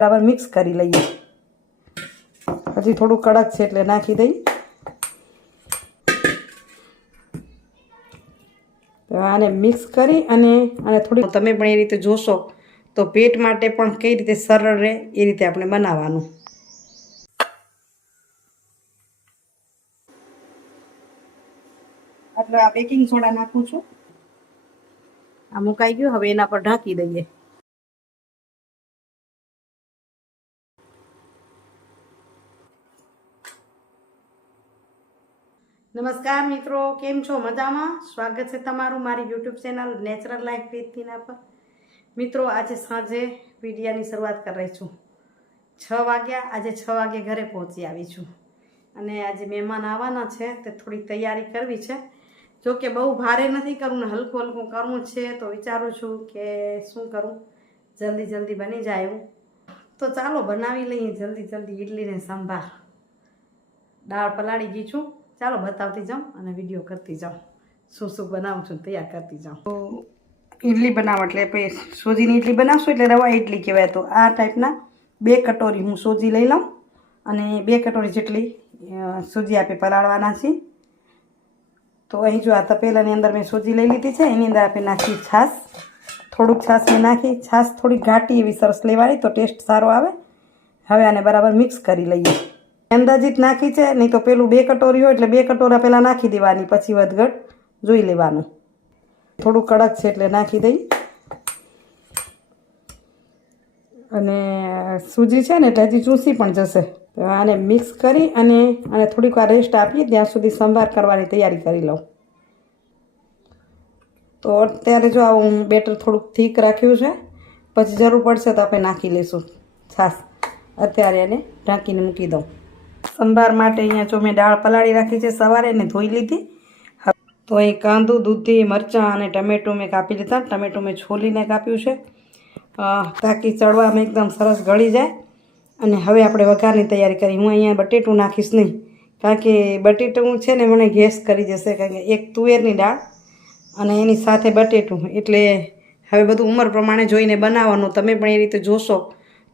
બરાબર મિક્સ કરી લઈએ. હજી થોડું કડક છે એટલે નાખી દઈએ તો આને મિક્સ કરી અને આને થોડી તમે પણ એ રીતે જોશો તો પેટ માટે પણ કઈ રીતે સરળ રહે એ રીતે આપણે બનાવવાનું. એટલે આ બેકિંગ સોડા નાખું છું. આ મુકાઈ ગયું હવે એના પર ઢાંકી દઈએ. નમસ્કાર મિત્રો, કેમ છો? મજામાં? સ્વાગત છે તમારું મારી YouTube channel natural life with પર. મિત્રો, આજે સાંજે વિડિયાની શરૂઆત કરી છું. છ વાગ્યા, આજે છ વાગે ઘરે પહોંચી આવી છું. અને આજે મહેમાન આવવાના છે, તે થોડી તૈયારી કરવી છે. જો કે બહુ ભારે નથી કરવું ને હલકું હલકું કરવું છે, તો વિચારું છું કે શું કરું? જલ્દી જલ્દી બની જાય એવું. તો ચાલો, બનાવી લઈએ. જલ્દી જલ્દી ઇડલીને સંભાર. દાળ પલાળી ગઈ છું. ચાલો બતાવતી જાઉં અને વીડિયો કરતી જાઉં. શું શું બનાવું છું તૈયાર કરતી જાઉં. તો ઇડલી બનાવો એટલે સોજીની ઇડલી બનાવશું એટલે રવા ઇડલી કહેવાય. તો આ ટાઈપના બે કટોરી હું સોજી લઈ લઉં અને બે કટોરી જેટલી સોજી આપે પલાળવાના છે. તો અહીં જો આ તપેલાની અંદર મેં સોજી લઈ લીધી છે, એની અંદર આપણે નાખી છાશ. થોડુંક છાશ મેં નાખી. છાશ થોડી ઘાટી એવી સરસ લેવાની તો ટેસ્ટ સારો આવે. હવે આને બરાબર મિક્સ કરી લઈએ. અંદાજિત નાખી છે, નહીં તો પેલું બે કટોરી હોય એટલે બે કટોરા પહેલાં નાખી દેવાની, પછી વધઘટ જોઈ લેવાનું. થોડું કડક છે એટલે નાખી દઈ. અને સૂજી છે ને એટલે ચૂસી પણ જશે. આને મિક્સ કરી અને અને થોડીક વાર રેસ્ટ આપીએ, ત્યાં સુધી સંભાર કરવાની તૈયારી કરી લઉં. તો અત્યારે જો આવું બેટર થોડુંક થીક રાખ્યું છે, પછી જરૂર પડશે તો આપણે નાખી લઈશું. છાશ અત્યારે એને ઢાંકીને મૂકી દઉં. સંભાર માટે અહીંયા જો મેં દાળ પલાળી રાખી છે, સવારે ને ધોઈ લીધી. તો અહીં કાંદું દૂધી, મરચાં અને ટમેટું મેં કાપી લીધા. ટમેટું મેં છોલીને કાપ્યું છે. તાકી ચડવામાં એકદમ સરસ ગળી જાય. અને હવે આપણે વઘારની તૈયારી કરી. હું અહીંયા બટેટું નાખીશ નહીં. કારણ કે બટેટું છે ને, મને ગેસ કરી જશે કારણ કે એક તુવેરની દાળ અને એની સાથે બટેટું. એટલે હવે બધું ઉંમર પ્રમાણે જોઈને બનાવવાનું. તમે પણ એ રીતે જોશો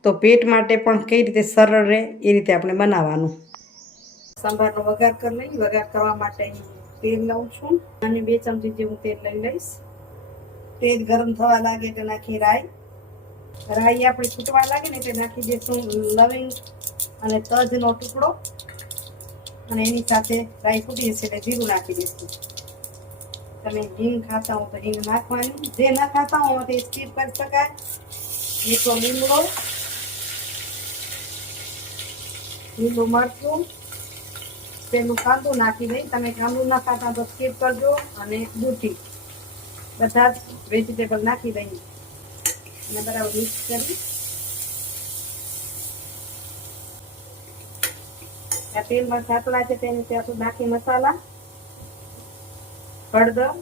તો પેટ માટે પણ કઈ રીતે સરળ રહે એ રીતે આપણે બનાવવાનું. સંભારનો વઘાર કરી લઈ, વઘાર કરવા માટે તેલ લઉં છું. અને બે ચમચી જેવું તેલ લઈ લઈશ. તેલ ગરમ થવા લાગે એટલે નાખી રાઈ. રાઈ આપણે છૂટવા લાગે ને એટલે નાખી દઈશું લવિંગ અને તજનો ટુકડો. અને એની સાથે રાઈ ફૂટી જશે એટલે જીરું નાખી દઈશું તમે હિંગ ખાતા હો તો હિંગ નાખવાની. જે ના ખાતા હો તે સ્કીપ કરી શકાય. મીઠો લીમડો. લીલું મરચું. પેલું કાંદું નાખી દઈ, તમે કાંદું ના ખાતા તો સ્કીપ કરજો અને દૂધી. બધા જ વેજીટેબલ નાખી દઈ. અને બરાબર મિક્સ કરી. આ તેલમાં સાતલા છે તેની ત્યાં નાખી મસાલા, હળદર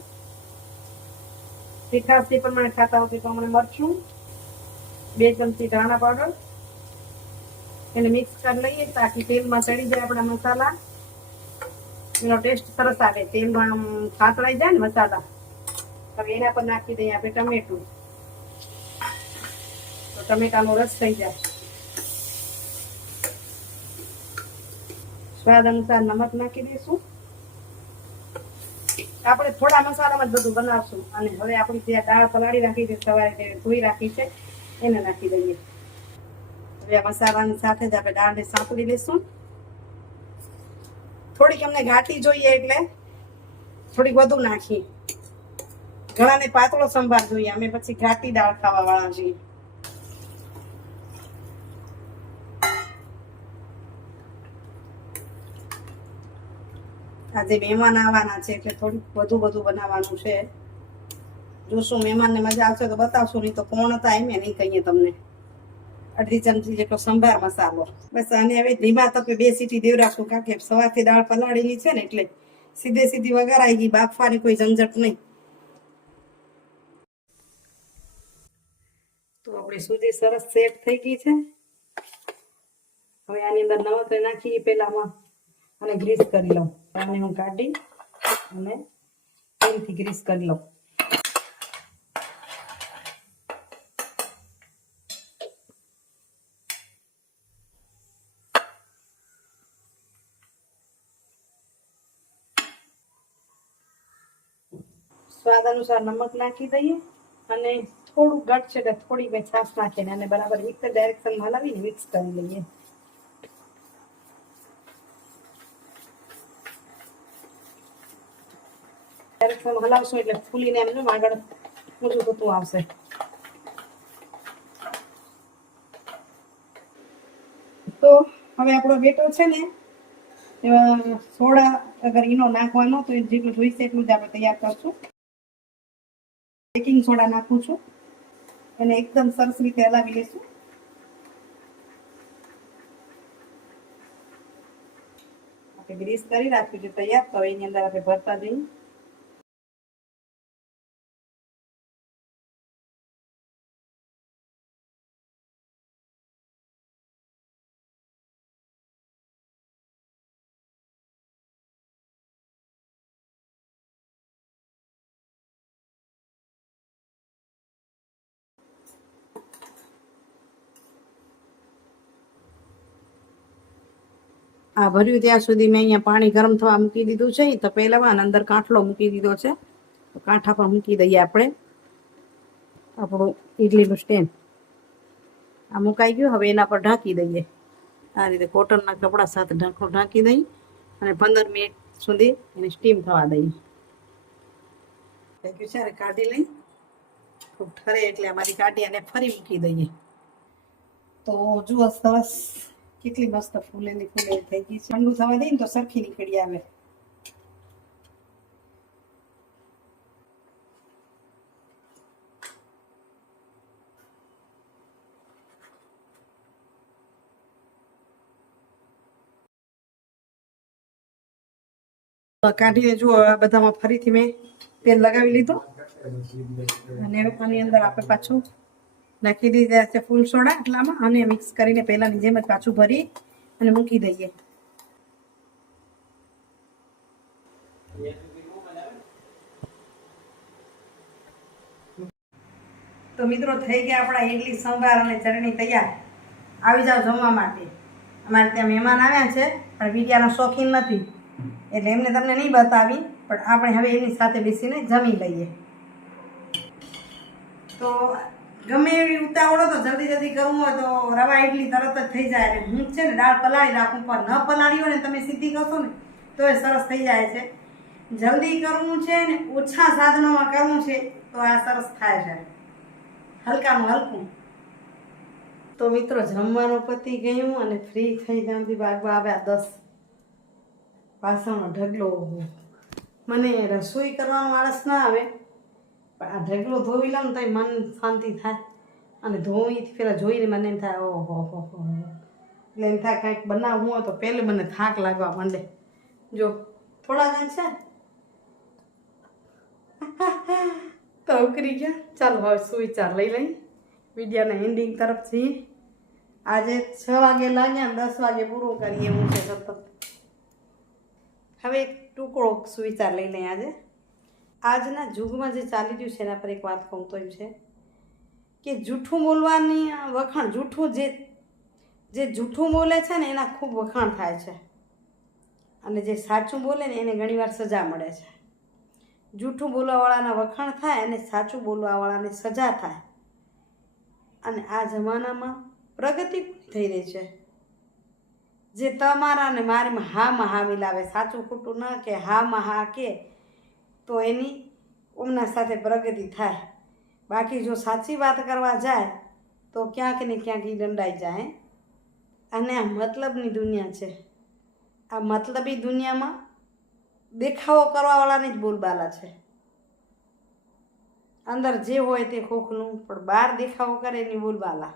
તીખાશ જે પ્રમાણે ખાતા હોય તે પ્રમાણે મરચું, બે ચમચી ધાણા પાવડર. એને મિક્સ કરી લઈએ તાકી તેલમાં ચડી જાય આપણા મસાલા. એનો ટેસ્ટ સરસ આવે. તેલમાં આમ પાતળાઈ જાય ને મસાલા. હવે એના પર નાખી દઈએ આપણે ટમેટું. તો ટમેટાનો રસ થઈ જાય. સ્વાદ અનુસાર નમક નાખી દઈશું. આપણે થોડા મસાલામાં જ બધું બનાવશું. અને હવે આપણી જે દાળ પલાળી રાખી છે, સવારે જે ધોઈ રાખી છે, એને નાખી દઈએ. હવે મસાલાની સાથે જ આપણે દાળને સાંકળી લઈશું. થોડીક અમને ઘાટી જોઈએ એટલે થોડીક વધુ નાખી. ઘણાને પાતળો સંભાર જોઈએ. અમે પછી ઘાટી દાળ ખાવા વાળા છીએ. આજે મહેમાન આવવાના છે એટલે થોડુંક વધુ બધું બનાવવાનું છે. જોશું, મહેમાનને મજા આવશે તો બતાવશું, નહીં તો કોણ હતા એમ નહીં કહીએ તમને. અડધી ચમચી જેટલો સંભાર મસાલો. બસ આને હવે ધીમા તપે બે સીટી દેવરાશું કારણ કે સવારથી દાળ પલાળેલી છે ને એટલે સીધે સીધી વઘારાઈ ગઈ, બાફવાની કોઈ ઝંઝટ નહીં. તો આપણી સુધી સરસ સેટ થઈ ગઈ છે. હવે આની અંદર નમક નાખી પેલામાં અને ગ્રીસ કરી લઉં. આને હું કાઢી અને તેલથી ગ્રીસ કરી લઉં. સ્વાદ અનુસાર નમક નાખી દઈએ અને થોડું ઘટ છે એટલે થોડી કંઈ છાશ નાખીને અને બરાબર એક ડાયરેક્શનમાં હલાવીને મિક્સ કરી લઈએ. હલાવશું એટલે ફૂલીને એમ આગળ ઊંચું થતું આવશે. તો હવે આપણો બેટો છે ને સોડા અગર ઈનો નાખવાનો તો જેટલું જોઈશે એટલું જ આપણે તૈયાર કરશું. બેકિંગ સોડા નાખું છું. અને એકદમ સરસ રીતે હલાવી લેશું આપણે ગ્રીસ કરી રાખ્યું છે તૈયાર તો એની અંદર આપણે ભરતા જઈએ. આ ભર્યું ત્યાં સુધી મેં અહીંયા પાણી ગરમ થવા મૂકી દીધું છે. તો પહેલામાં અંદર કાંઠલો મૂકી દીધો છે. તો કાંઠા પર મૂકી દઈએ આપણે. આપણું ઇડલીનું સ્ટેન્ડ. આ મુકાઈ ગયું. હવે એના પર ઢાંકી દઈએ. આ રીતે કોટનના કપડા સાથે ઢાંકણું ઢાંકી દઈ અને પંદર મિનિટ સુધી એને સ્ટીમ થવા દઈએ. કાઢી લઈ. ખૂબ ઠરે એટલે અમારી કાઢી અને ફરી મૂકી દઈએ. તો જુઓ સરસ કેટલી મસ્ત ફૂલેલી ફૂલેલી થઈ ગઈ છે. ઠંડુ થવા દઈએ ને તો સરખી નીકળી આવે. કાઢીને જુઓ બધામાં ફરીથી મેં તેલ લગાવી લીધું. અને આની અંદર આપણે પાછું નાખી દીધા છે ફૂલ સોડા એટલામાં અને મિક્સ કરીને પહેલાંની જેમ જ પાછું ભરી અને મૂકી દઈએ. તો મિત્રો, થઈ ગયા આપણા ઇડલી સંભાર અને ચટણી તૈયાર. આવી જાઓ જમવા માટે. અમારે ત્યાં મહેમાન આવ્યા છે, પણ વિડિયાનો શોખીન નથી. એટલે એમને તમને નહીં બતાવી, પણ આપણે હવે એની સાથે બેસીને જમી લઈએ. તો ગમે એવી ઉતાવળો તો જલ્દી જલ્દી કરવું હોય તો રવા ઇડલી તરત જ થઈ જાય. અને હું છે ને દાળ પલાળી રાખું, પણ ન પલાળી હોય ને તમે સીધી કરશો ને, તો એ સરસ થઈ જાય છે. જલ્દી કરવું છે ને, ઓછા સાધનોમાં કરવું છે, તો આ સરસ થાય છે. હલકાનું હલકું. તો મિત્રો, જમવાનું પતી ગયું અને ફ્રી થઈ ત્યાંથી બાગવા આવ્યા દસ. વાસણનો ઢગલો. મને રસોઈ કરવાનો આળસ ના આવે. પણ આ ઢગલો ધોવી લઉં તો મન શાંતિ થાય. અને ધોઈ પેલા જોઈને મને એમ થાય, ઓહો, હો હો એટલે એમ થાય કાંઈક બનાવવું હોય તો પહેલે મને થાક લાગવા માંડે. જો, થોડા ઘણ છે? તો ઉકરી ગયા. ચાલો હવે સુવિચાર લઈ લઈ. વિડીયોના એન્ડિંગ તરફ જઈએ. આજે છ વાગે લાગ્યા દસ વાગે પૂરું કરીએ એવું છે સતત. હવે એક ટુકડો સુવિચાર લઈ લઈએ આજે. આજના યુગમાં જે ચાલી રહ્યું છે, એના પર એક વાત કહું તો એમ છે કે જૂઠું બોલવાની વખાણ, જૂઠું જે જે જૂઠું બોલે છે ને, એના ખૂબ વખાણ થાય છે. અને જે સાચું બોલે ને, એને ઘણીવાર સજા મળે છે. જૂઠું બોલવાવાળાના વખાણ થાય અને સાચું બોલવાવાળાને સજા થાય. અને આ જમાનામાં પ્રગતિ થઈ રહી છે. જે તમારા અને મારીમાં હા મિલાવે સાચું ખોટું ન કે હા કે તો એની ઉમના સાથે પ્રગતિ થાય. બાકી જો સાચી વાત કરવા જાય, તો ક્યાંક ને ક્યાંક એ દંડાઈ જાય અને આ મતલબની દુનિયા છે. આ મતલબી દુનિયામાં દેખાવો કરવાવાળાની જ બોલબાલા છે. અંદર જે હોય તે ખોખલું પણ બહાર દેખાવો કરે એની બોલબાલા.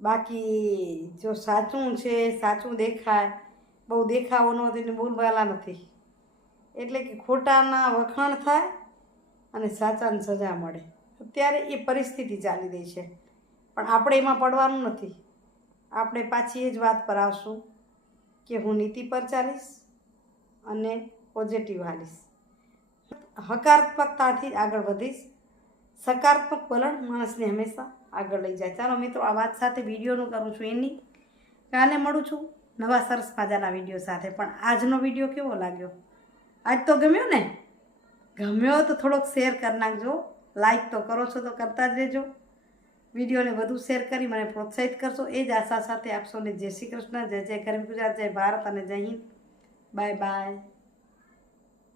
બાકી જો સાચું છે, સાચું દેખાય, બહુ દેખાવો ન હોય બોલબાલા નથી. એટલે કે ખોટાના વખાણ થાય અને સાચાને સજા મળે. અત્યારે એ પરિસ્થિતિ ચાલી રહી છે. પણ આપણે એમાં પડવાનું નથી. આપણે પાછી એ જ વાત પર આવશું કે હું નીતિ પર ચાલીશ અને પોઝિટિવ હાલીશ. હકારાત્મકતાથી આગળ વધીશ. સકારાત્મક વલણ માણસને હંમેશા આગળ લઈ જાય. ચાલો મિત્રો, આ વાત સાથે વિડીયોનું કરું છું એની. કાલે મળું છું નવા સરસ મજાના વીડિયો સાથે. પણ આજનો વીડિયો કેવો લાગ્યો? આજ તો ગમ્યો ને? ગમ્યો તો થોડોક શેર કરી નાખજો. લાઈક તો કરો છો તો કરતા જ રહેજો. વિડીયોને વધુ શેર કરી મને પ્રોત્સાહિત કરશો. એ જ આશા સાથે આપશોને જય શ્રી કૃષ્ણ, જય જય કરમ ગુજરાત, જય ભારત અને જય હિન્દ. Bye bye